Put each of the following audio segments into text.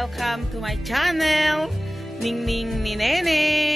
Welcome to my channel, Ningning ni Neneng.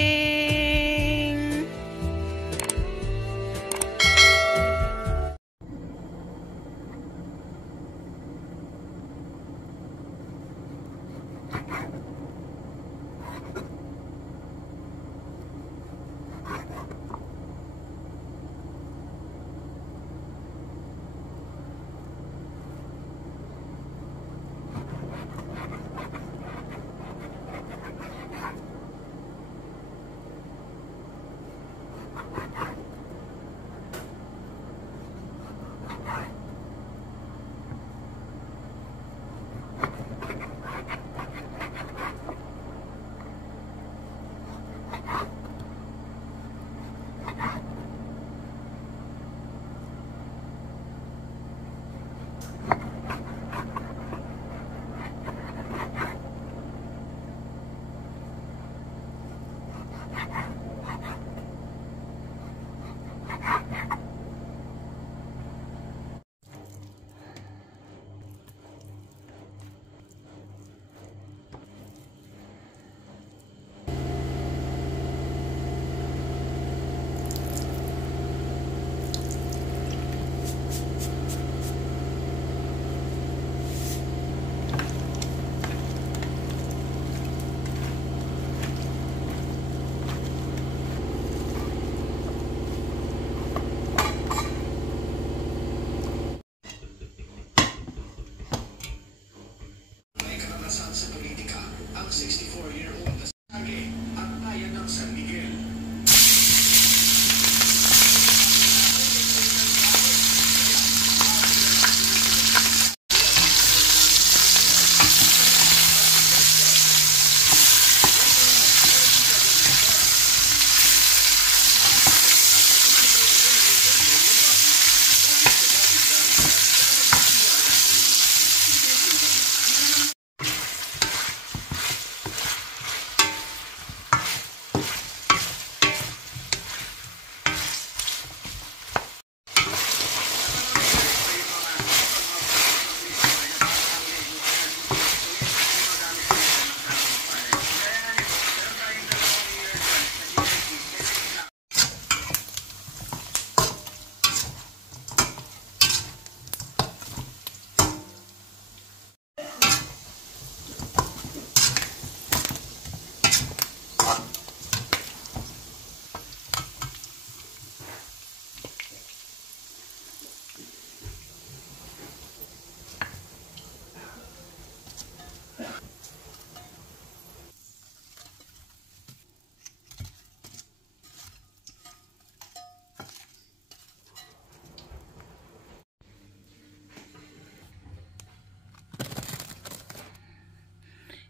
Sa politika, ang 64-year-old na Sagi at bayan ng San Miguel.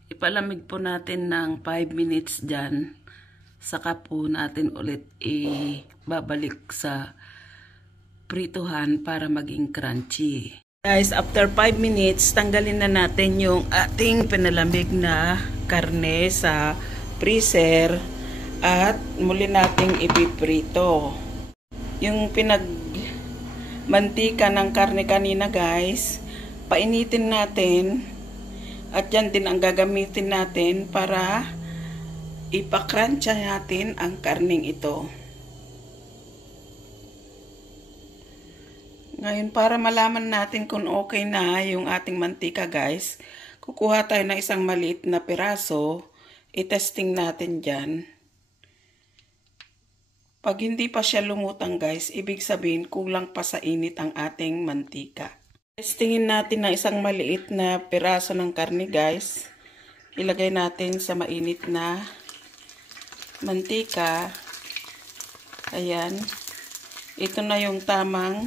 Ipalamig po natin ng 5 minutes dyan. Saka po natin ulit ibabalik sa prituhan para maging crunchy. Guys, after 5 minutes, tanggalin na natin yung ating pinalamig na karne sa freezer at muli nating ipiprito. Yung pinagmantika ng karne kanina guys, painitin natin. At yan din ang gagamitin natin para ipakransya natin ang karning ito. Ngayon, para malaman natin kung okay na yung ating mantika guys, kukuha tayo ng isang maliit na piraso, itesting natin dyan. Pag hindi pa siya lumutang guys, ibig sabihin kulang pa sa init ang ating mantika. Testingin natin ng isang maliit na piraso ng karne guys. Ilagay natin sa mainit na mantika. Ayan. Ito na yung tamang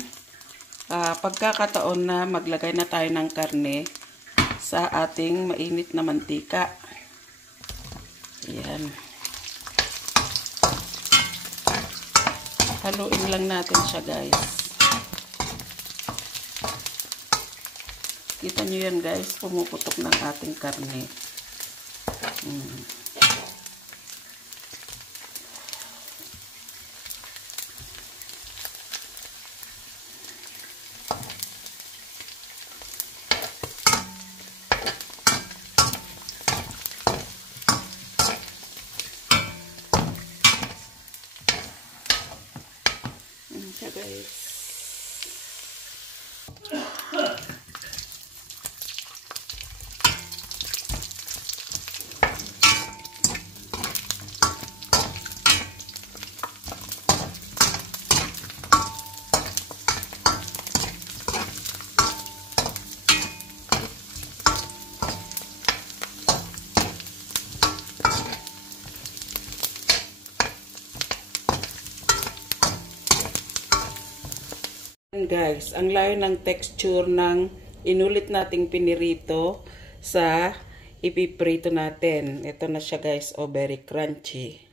pagkakataon na maglagay na tayo ng karne sa ating mainit na mantika. Ayan. Haluin lang natin siya guys. Kita nyo yan guys, pumuputok ng ating karne. siya, guys. Guys, ang layo ng texture ng inulit nating pinirito sa ipiprito natin. Ito na siya, guys. Oh, very crunchy.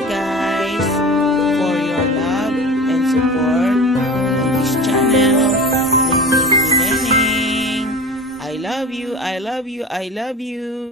Guys, for your love and support on this channel. I love you, I love you, I love you.